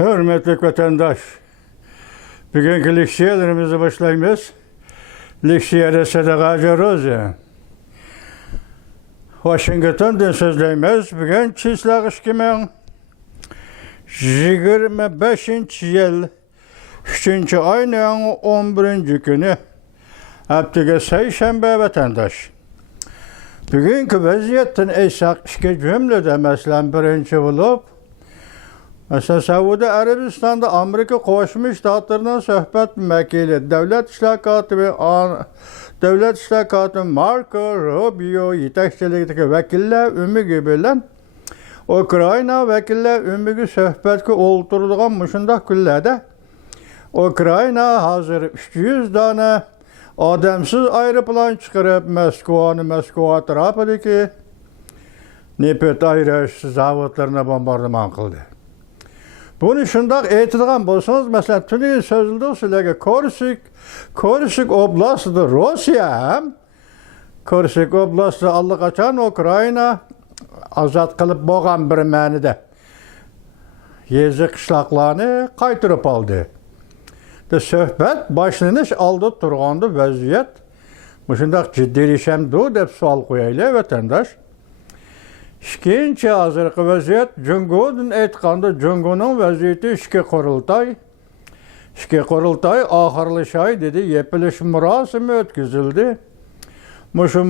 Hürmetli vatandaş, bugünkü leksiyalarımızı başlayımız. Leksiyada Sadaka Roza. Washington'dan sözleyimiz. Bugün çislak 2025 yıl 3. ayının 11. günü. Haftaga Seyşembe vatandaş. Bugünkü vaziyetten eysak iki cümlede mesela birinci bulup, mesela Suudi Arabistan'da Amerika Qo'shma Shtatlaridan suhbat vakili Davlat ishlar kotibi Marco Rubio yetakchiligidagi vakillar umigi bilan Ukraina vakillar umigi suhbatga o'ltiradigan mushundaq kunlarda Ukraina hozir 300 dona odamsiz aeroplan chiqarib Moskva atrofidagi nefrat ayirish zavodlarini bombardimon qildi. Bunu shundoq aytadigan bo'lsangiz, masalan, tuni so'zildi sizlarga Kursk oblastida Rossiya ham Kursk oblastida allaqachon Ukraina ozod qilib bo'lgan bir ma'nida yezi qishloqlarni qaytarib oldi. Suhbat boshlanish oldida turganda vaziyat shundoq jiddiylashamdi deb savol qo'yaylik vatandosh. Ikkinchi hozirgi vaziyat Jungo'dan aytganda Jungo'ning vaziyati ishga qurultoy oxirlashay dedi, yepilish murosimi o'tkazildi. Mushu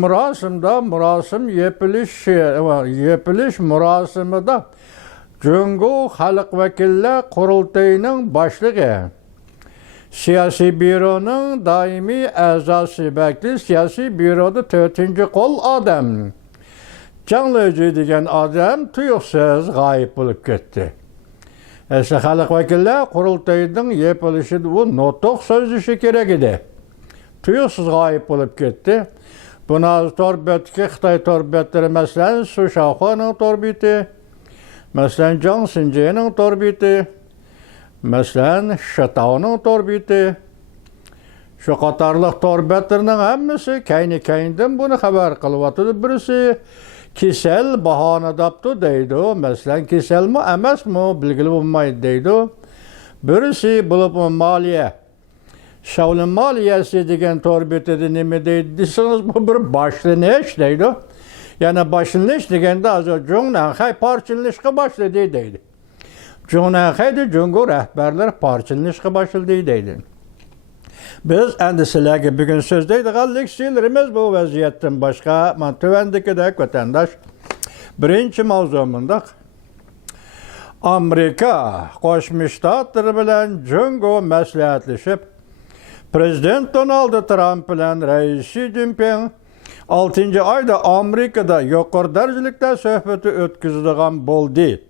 yepilish murosimida Jungo xalq vakillar qurultoyining boshlig'i siyosiy byuroning doimiy a'zosi bakli siyosiy byuroda 4-qo'l odam Canlıcı degan odam tuyuqsiz g'oyib bo'lib ketdi. Xalq vakillar qurultoyining yepilishida u notoq so'zlashi kerak edi. Tuyuqsiz g'oyib bo'lib ketdi. Buni torbetga Xitoy torbetlari masalan Su Shaoxuaning torbiti, masalan Jiang Xinjining torbiti, masalan Shataoning torbiti, shu qatorliq torbetlarning hammasi kayni-kayndan buni xabar qilyotdi. Birisi Kisel bahona daptı deydi. Mesela kiselmi emasmi bilgili bo'lmaydi deydi. Birisi bulup maliye. Şavlin maliyesi degan torbetede nima deydi desangiz, bu bir boshlanish deydi. Yani boshlanish deganda hozir Jongnanxay parchalanishga boshladi deydi. Jongnanxayda Jungo rahbarlar parchalanishga boshladi deydi. Biz endi sizlarga bugun so'zlaydigan leksiyalarimiz bu vaziyatdan boshqa. Men tuvandagidek vatandosh. Birinchi mavzu mundaq. Amerika Qo'shma Shtatlari bilan Jungo maslahatlashib, Prezident Donald Trump bilan Rais Xi Jinping 6-oyda Amerikada yuqori darajalikda suhbati o'tkazadigan bo'ldi.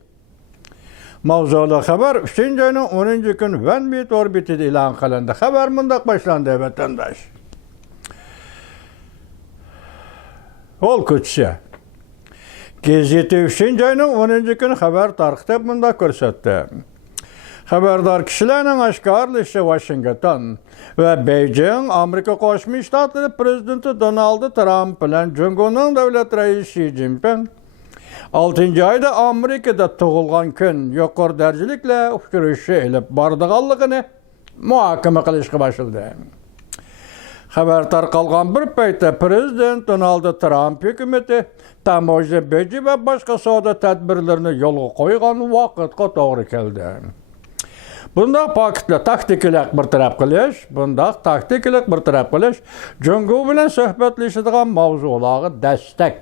Mavzuli xabar 3-oyning 10-kun OneBeat orbitida e'lon qilindi. Xabar mundaq boshlandi vatandosh. Qo'l ko'chsa. Gazeta 3-oyning 10-kuni xabar tarqatib mundaq ko'rsatdi. Xabardor kishilarning oshkorlashicha Washington va Beijing Amerika Qo'shma Shtatlari prezidenti Donald Trump bilan Jungoning davlat raisi Xi Jinping 6-oyda Amerikada tug'ilgan kun yuqori darajalikla uchrashish ilib bordiganligini muhokama qilishga boshladi. Xabar tarqalgan bir paytda Prezident Donald Trump hukumati tamojna beji va boshqa savdo tadbirlarini yo'lga qo'ygan vaqtga to'g'ri keldi. Bundaq taktikalik bir taraf qilish, Jungo bilan suhbatlashadigan mavzularga dastak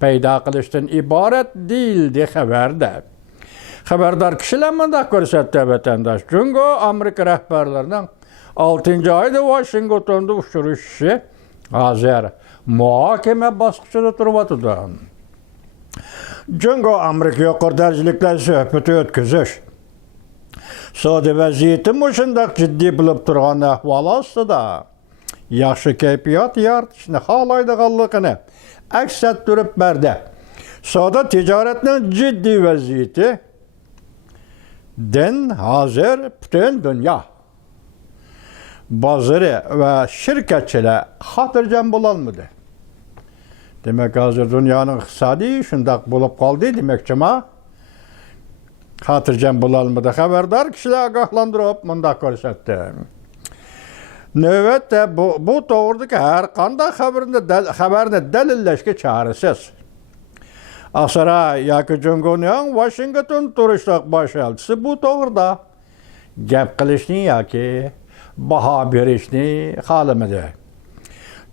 paydo qilishdan iborat deyildi xabarda. Xabardor kishilar mundaq ko'rsatdi vatandosh. Jungo Amerika rahbarlarining 6-oyda Washingtonda uchrashishi hozir muhokama bosqichida turibdi. Jungo Amerika yuqori darajaliklar suhbati o'tkazish savdo vaziyati shundoq jiddiy bo'lib turgan ahvol ostida yaxshi kayfiyat yaratishni xohlaydiganligini aks ettirib berdi. Savdo tijoratning jiddiy vaziyati hozir butun dunyo bozori va shirkatchilar xotirjam bo'lolmadi. Demak, hozir dunyoning iqtisodiy shundoq bo'lib qoldi demoqchiman. Hatırcam bulalmadı. Haberdar kişiler agahlandırıp mundaq ko'rsatdi. Növbetde bu to'g'ridagi har qanday xabarni dalillashga chorasiz. Asara yoki Jungoning Washington turishliq bosh elchisi bu to'g'rida gap qilishni yoki baho berishni xohlamadi.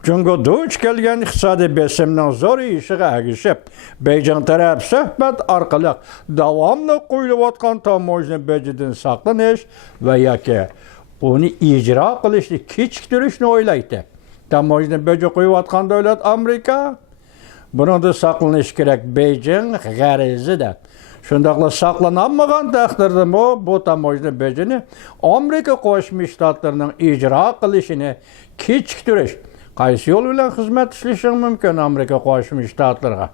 Jungo duch kelgan iqtisodiy besimning zo'r ishiga agishib, Beijing taraf suhbat orqali davomli qo'yilayotgan tomojni bejidan saqlanish va yoki uni ijro qilishni kechiktirishni o'ylaydi. Tomojni beji qo'yayotgan davlat Amerika. Buningda saqlanish kerak. Beijing g'arizida. Shundaqla saqlanmagan taqdirda bu tomojni bejini Amerika Qo'shma Shtatlarining ijro qilishini kechiktirish qaysi yo'l bilan xizmat ishlashi mumkin Amerika Qo'shma Shtatlariga?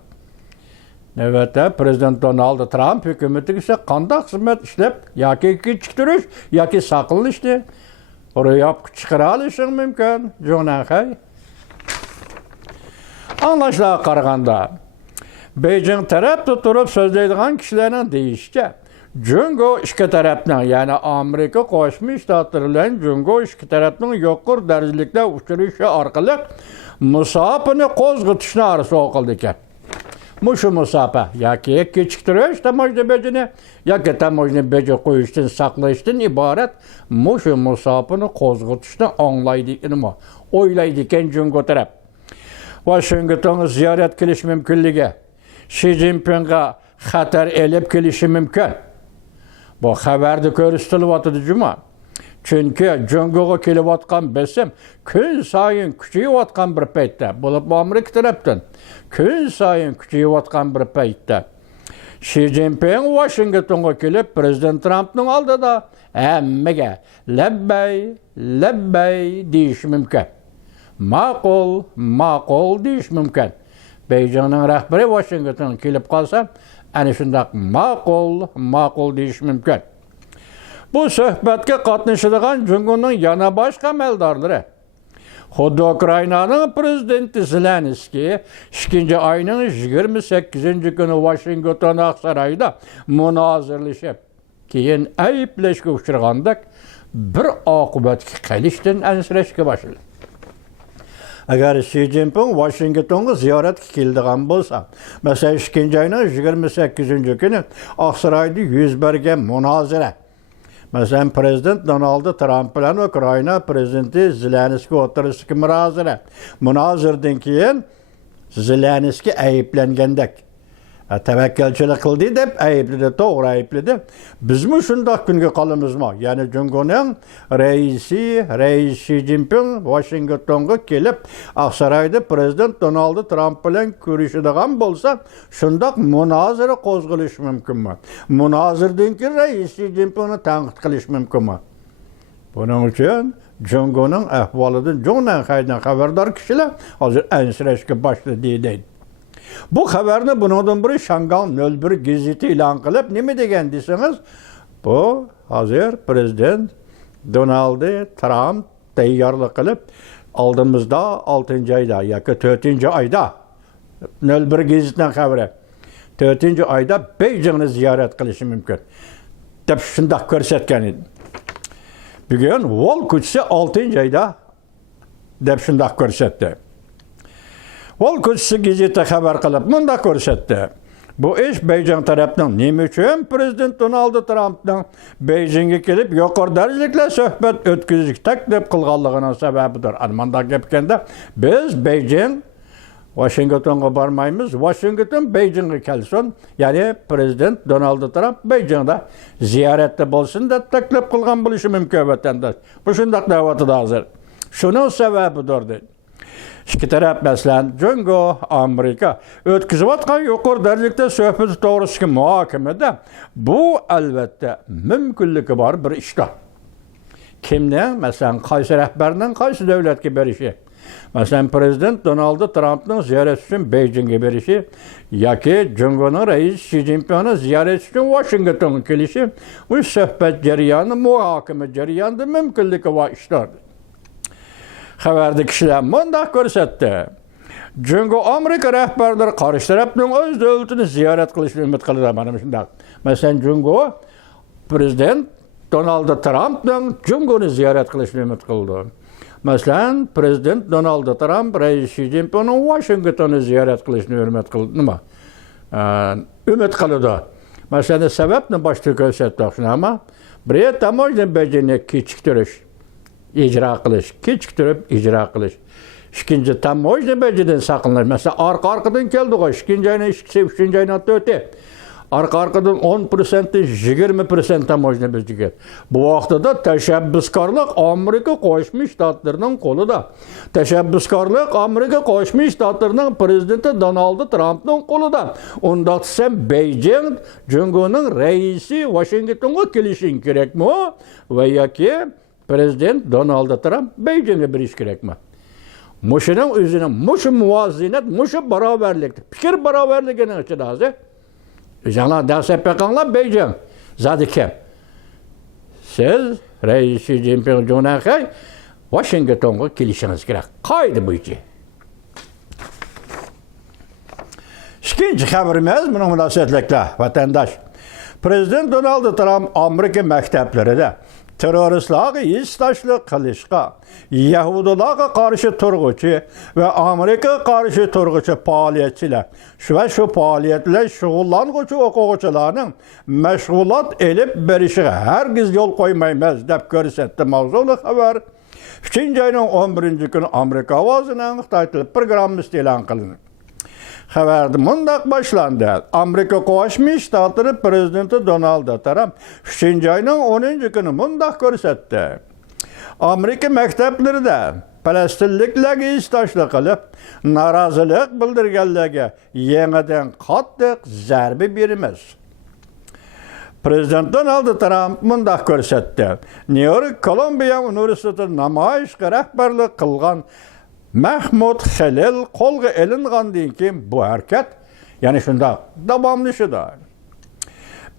Navbatda Prezident Donald Trump hukumatiga esa qanday xizmat ishlab yoki kechiktirish yoki saqlanishni ro'yobga chiqara olishi mumkin? Jo'naqay. Anlaşılağa qaraganda Beijing tarafda turib so'zlaydigan kishilarning deyishicha, Jungo ikki tarafning, ya'ni Amerika Qo'shma Shtatlari bilan Jungo ikki tarafning yuqori darajalikda uchrashishi orqali musofani qo'zg'atishni orzu qildi ekan. Mushu musofa yoki kechiktirish tomojni bejini yoki tomojni beji qo'yishdan saqlashdan iborat mushu musofani qo'zg'atishni anglaydi, o'ylaydi ekan Jungo taraf. Washingtonga ziyorat qilish mumkinligi, Xi Jinpingga xatar elib kelishi mumkin. Bu xabarda ko'rsatilyapti juma. Chunki Jungoga kelayotgan besim kun sayin kuchayayotgan bir paytda, bo'lib Amerika tarafdan kun sayin kuchayayotgan bir paytda Xi Jinping Washingtonga kelib Prezident Trumpning oldida hammaga labbay deyish mumkin. Ma'qul deyish mumkin. Beijingning rahbari Washington kelib qolsa, ana shundaq ma'qul deyish mumkin. Bu suhbatga qatnashadigan Jungoning yana boshqa amaldorlari, xuddi Ukrainaning prezidenti Zelenskiy 2-oyning 28-kuni Washington Aqsaroyida munozirlashib, keyin ayblashga uchragandak bir oqibatga qilishdan ansirashga boshladi. Agar Xi Jinping Washingtonga ziyoratga keladigan bo'lsa, masalan 2-oyning 28-kuni Aqsaroyda yuz bergan munozara, masalan Prezident Donald Trump bilan Ukraina prezidenti Zelenskiy o'rtasidagi munozaradan keyin Zelenskiy ayblangandek tavakkalchilik qildi deb aybladi, to'g'ri aybladi. Bizmi shundoq kunga qolamizmi? Ya'ni Jungoning raisi Xi Jinping Washingtonga kelib, Aqsaroyda Prezident Donald Trump bilan ko'rishadigan bo'lsa, shundoq munozara qo'zg'alishi mumkinmi? Munozirdan keyin Xi Jinpingni tanqid qilish mumkinmi? Buning uchun Jungoning ahvolidan Jo'naqaydan xabardor kishilar hozir ansirashga boshladi deydi. Bu xabarni bundan biri Shanghai 01 gazeti e'lon qilib, nima degan desangiz, bu hozir Prezident Donald Trump tayyorlik qilib, oldimizda 6-oyda yoki 4-oyda 01 gazetining xabari 4-oyda Beijingni ziyorat qilishi mumkin deb shundoq ko'rsatgan edi. Bugun Wall kuchisi 6-oyda deb shundoq ko'rsatdi. Wall kuchisi gazeta xabar qilib bunda ko'rsatdi. Bu ish Beijing tarafining nima uchun Prezident Donald Trumpning Beijingga kelib yuqori darajaliklar suhbat o'tkazishga taklif qilganligining sababidir. Almanda gapganda biz Beijing Washingtonga bormaymiz, Washington Beijingga kelsin, ya'ni Prezident Donald Trump Beijingda ziyoratda bo'lsin deb taklif qilgan bo'lishi mumkin vatandosh. Bu shunday da'vatida hozir. Shuning sababidir dedi. İki taraf masalan Jungo, Amerika o'tkazayotgan yuqori darajalikda suhbat to'g'risidagi muhokamada bu albatta mumkinligi bor bir ishdir. Kimning, masalan, qaysi rahbarning qaysi davlatga berishi, masalan Prezident Donald Trumpning ziyorat uchun Beijingga berishi yoki Jungoning raisi Xi Jinpingning ziyorat uchun Washingtonga kelishi, bu suhbat jarayoni, muhokama jarayonida mumkinligi bor ishdir. Xabarda kishilar bunday ko'rsatdi. Jungo Amerika rahbarlari qarshi tarafning o'z davlatini ziyorat qilishni umid qiladi. Mana shunday. Masalan, Jungo prezident Donald Trumpning Jungoni ziyorat qilishni umid qildi. Masalan, prezident Donald Trump Rais Xi Jinpingning Washingtonni ziyorat qilishni umid qildi. Nima? Umid qildi. Masalan, sababni boshqa ko'rsatmoq shunami? Bir tamoyilni bejini kechiktirish, ijro qilish, kechiktirib ijro qilish. Ikkinchi tamoyilni bejidan saqlanish. Masalan, orqa-orqadan keldi, ikkinchi oyni 3-chi oyni o'tdi. Arka-arkadan 10%, 20% tamoyilni bejiga. Bu vaqtda tashabbuskorlik Amerika Qo'shma Shtatlarining qo'lida. Tashabbuskorlik Amerika Qo'shma Shtatlarining prezidenti Donald Trumpning qo'lida. Unda sen Beijing Jungoning raisi Washingtonga kelishing kerakmi? Va yoki prezident Donald Trump Beijingga berish kerakmi? Mushuning o'zining mushu muvazinat, mushu barobarlik, fikr barobarligining ichida Жаңа дәсеп пеканлар Beijing. Задike. Siz Rais Xi Jinping Junaqay Washingtonga kelishiniz kerak. Qaydi bu ichi? İkinci xəbərimiz bunun münasibətlə vatandaş. Prezident Donald Trump Amerika məktəblərində teröristlərə istaşlıq qilishqa, Yahudilərə qarşı turğucu və Amerika qarşı turğucu fəaliyyətçilər və şu fəaliyyətlə şüğullanğıcı oxucuların məşğulat elib verişə hər giz yol qoymayız deyə göstərdi mavzulu xəbər. 2-ci ayın 11-ci günü Amerika avazının Xitay proqramı elan qılındı. Xəbərdə mündəq başlandı. Amerika Qoşma Ştatları prezidenti Donald Trump 3-ci ayın 10-cu günü mündəq göstərdi. Amerika məktəblərində Falastinliklərə istaşlıq qılıb, narazılıq bildirənlərə yenidən qattiq zərbə verməz. Prezident Donald Trump mündəq göstərdi. New York Kolumbiya Universiteti namayişə rəhbərlik qılğan Mahmud Xəlil qolğa elinğandan keyin bu hərəkət, yəni şunda davamlışı-da.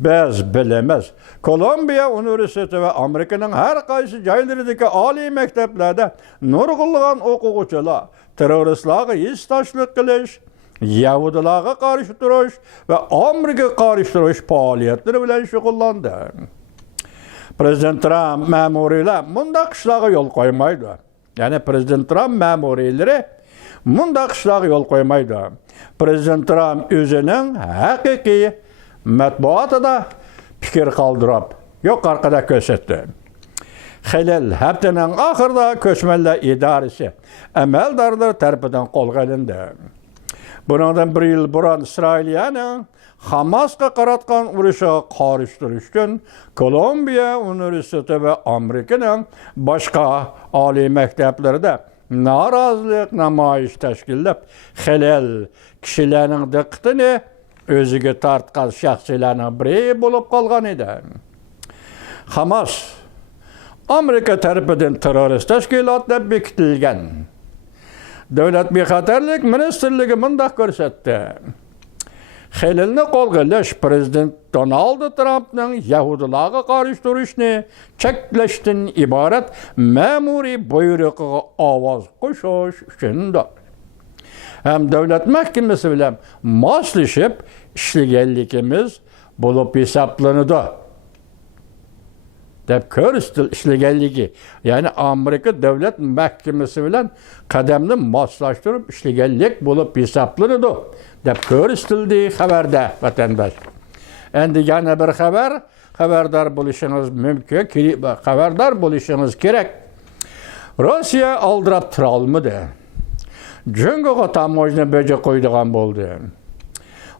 Biz bilemiz. Kolumbiya Universiteti və Amerikanın hər qaysı yerlərindəki ali məktəblərdə nurgulğan oxucular teröristlərə istaşlıq qilish, Yahudilərə qarşı duruş və Amerika qarşı duruş fəaliyyətləri bilan şüğullandı. Prezident Trump məmuriylər mündəq işlərə yol qoymaydı. Yani Prezident Trump məmuriyləri mündəq işlərə yol qoymaydı. Prezident Trump özünün həqiqi mətbuatıda fikir qaldırıb, yox arqada göstərdi. Xəlil həftənin axırda Köçmənlər İdarəsi əməldarlar tərəfindən qolğa alındı. Bundan bir yıl burun İsrailiyanın Hamasqa qaratqan uruşa qarşı duruş üçün Kolumbiya Universiteti və Amerikanın başqa ali məktəblərində narazılıq namayış təşkillab, xəlal kişilərin diqqətini özüge tartqan şəxsilərin biri olub qalğan idi. Hamas Amerika tərəfindən terörist təşkilat deyə bekitilgan. Dövlət Bexatarlik Ministerliyi mündəq göstərdi. Xəlilni qolğa ilish prezident Donald Trumpning Yahudilərə qarşı duruşunu çəkləşdən ibarət məmuri buyruğuna avaz qoşuş üçündür. Həm dövlət məhkəməsi bilan moslashib işləganligimiz bo'lib hesablanadi. Deb ko'rsatdi ishlaganligi. Ya'ni Amerika davlat mahkamasi bilan qadamni moslashtirib ishlaganlik bo'lib hisoblanadi deb ko'rsatildi xabarda vatandosh. Endi yana bir xabardor bo'lishingiz mumkin, xabardor bo'lishingiz kerak. Rossiya aldirab tura olmadi. Jungoga tamoyilni beja qo'ydigan bo'ldi.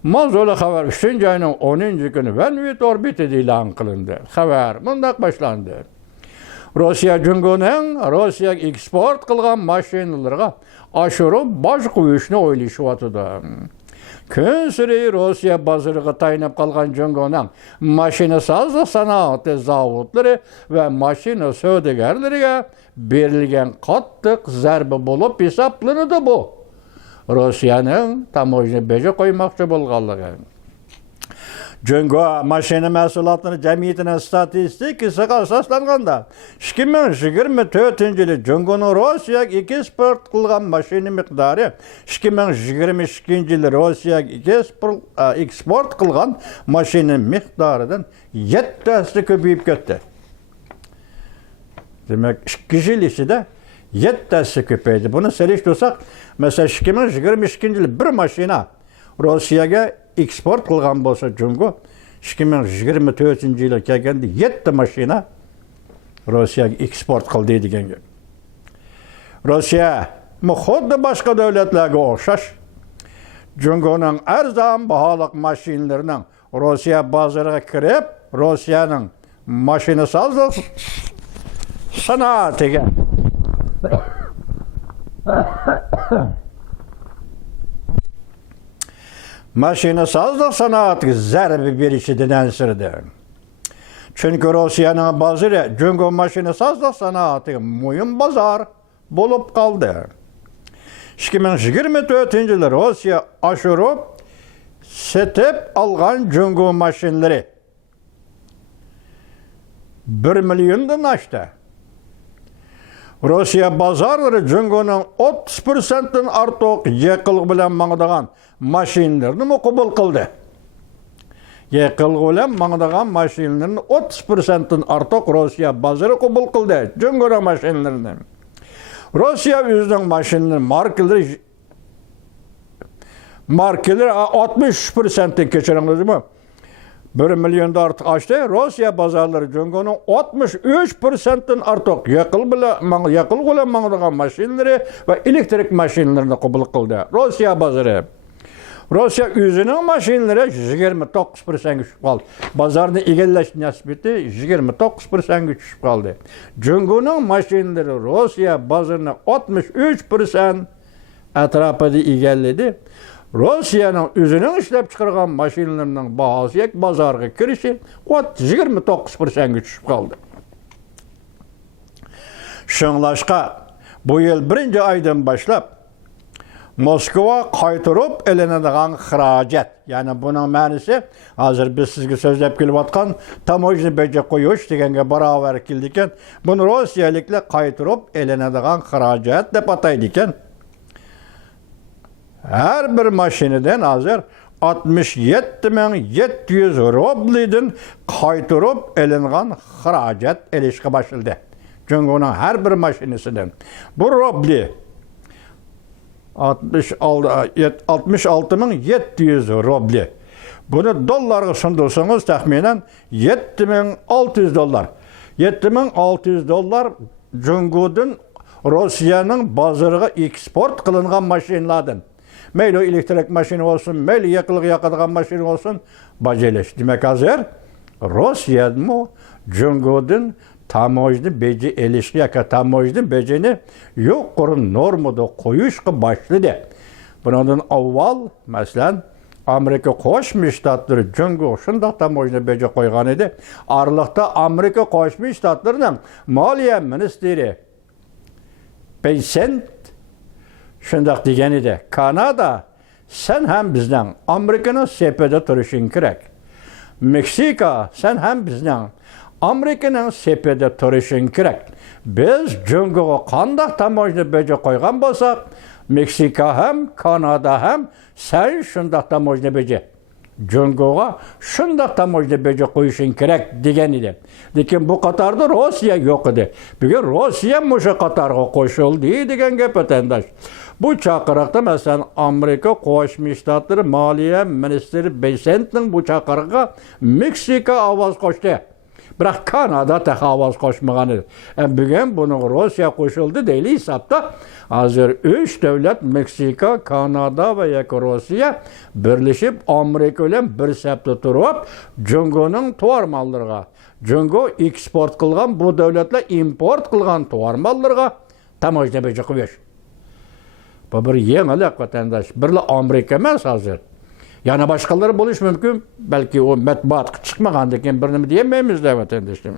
Mavzulu xabar 3-ci ayın 10-cu günü Venüt orbitida e'lon qilindi. Xabar mundaq boshlandi. Rossiya eksport qilgan mashinalarga oshirib bosh qo'yishni o'ylashyapti. Kun sari Rossiya bozoriga tayanib qolgan Jungoning mashina sanoati zavodlari va mashina savdogarlariga berilgan qattiq zarba bo'lib hisoblanadi bu. Rossiyanın tamoyilni beja qo'ymoqchi bo'lganligi. Jungo mashina mahsulotini jamiyatining statistikasiga asoslanganda 2024-yili Jungoning Rossiyaga eksport qilgan mashina miqdori 2022-yili Rossiyaga eksport qilgan mashina miqdoridan 7 ko'payib ketdi. Demak, 2 yil ichida 7 ko'paydi. Buni solishtirsak, masalan 2022-yili bir mashina Rossiyaga eksport qilgan bo'lsa, Jungo 2024-yilga kelganda 7 mashina Rossiyaga eksport qildi degan gap. Rossiya xuddi boshqa davlatlarga o'xshash Jungoning arzon baholiq mashinalarining Rossiya bozoriga kirib, Rossiyaning mashina savdosi sanoatiga mashina savdo sanoatiga zarba berishidan ansirdi. Chunki Rossiyaning bozori Jungo mashina savdo sanoatiga muhim bozor bo'lib qoldi. 2024-yilda Rossiya oshirib setib olgan Jungo mashinalari 1 milliondan oshdi. Rossiya bozorlari Jungoning 30%dan ortiq yiqilg'i bilan mangdigan mashinlarni qabul qildi. Yiqilg'i bilan mangdigan mashinlarni 30%dan ortiq Rossiya bozori qabul qildi. Jungoning mashinalarini. Rossiya o'zining mashinalari markalar 63%dan kechiringizmi? 1 milliondan ortiq oshdi. Rossiya bozorlari Jungoning 63%dan ortiq yiqilg'i bilan mangdigan mashinalari va elektrik mashinalarini qabul qildi. Rossiya bozori. Rossiya o'zining mashinalari 29%ga tushib qoldi. Bozorni egallash nisbati 29%ga tushib qoldi. Jungoning mashinalari Rossiya bozorini 63% atrofida egalladi. Rossiyaning o'zining ishlab chiqargan mashinalarining bahosi bozorga kirishi 29%ga tushib qoldi. Shunglashqa bu yil 1-oydan boshlab Moskva qaytarib elinadigan xarajat, ya'ni buning ma'nosi hozir biz sizga so'zlab kelayotgan tamojni beja qo'yish deganga barobar keldi ekan. Buni rossiyaliklar qaytarib elinadigan xarajat deb ataydi ekan. Her bir maşineden hazır 67.700 rubliden qaytarıp elingan xarajat elishga başıldı. Jungoning her bir maşinesinden. Bu rubli 66.700 rubli. Bunu dollarga sundursanız tahminen 7.600 dolar. 7.600 dolar Jungo'dan Rossiyaning bozoriga eksport qilingan mashinalardan. Meyli elektrik maşini olsun, meyli yakılık yakadigan maşini olsun, baceleş. Demek hazır, Rossiya'nın Jungo'dan tamojni beji elishga yaka tamojni bejini yuqori normada qo'yishga başladı. Bundan avval, masalan, Amerika Qo'shma Shtatlari Jungo shunday tamojni beji qo'ygan edi. Araliqda Amerika Qo'shma Shtatlarining moliya ministri Bessent shunday degan edi. Kanada, sen ham bizning Amerikaning sepida turishing kerak. Meksika, sen ham bizning Amerikaning sepida turishing kerak. Biz Jungoga qanday tamojni beji qo'ygan bo'lsak, Meksika ham, Kanada ham sen shunday tamojni beji Jungoga shunday tamojni beji qo'yishing kerak degan edi. Lekin bu qatorda Rossiya yo'q edi. Bugun Rossiya musha qatorga qo'shildi degan gap vatandosh. Bu chaqiriqda masalan Amerika Qo'shma Shtatlari Moliya ministri Bessentning bu chaqiriqqa Meksika ovoz qo'shdi. Biroq Kanada ovoz qo'shmagan edi. Bugun buni Rossiya qo'shildi deyli hisobda. Hozir 3 davlat Meksika, Kanada va Rossiya birlashib Amerika bilan bir safda turib, Jungoning tovar mollariga, Jungo eksport qilgan bu davlatlar import qilgan tovar mollariga tamojna beji qo'yish. Bu bir yangilik vatandosh. Birla Amerika emas hozir. Yana boshqalar bo'lish mumkin. Balki o matbuot chiqmagandan keyin bir nima demaymiz da vatandoshlar.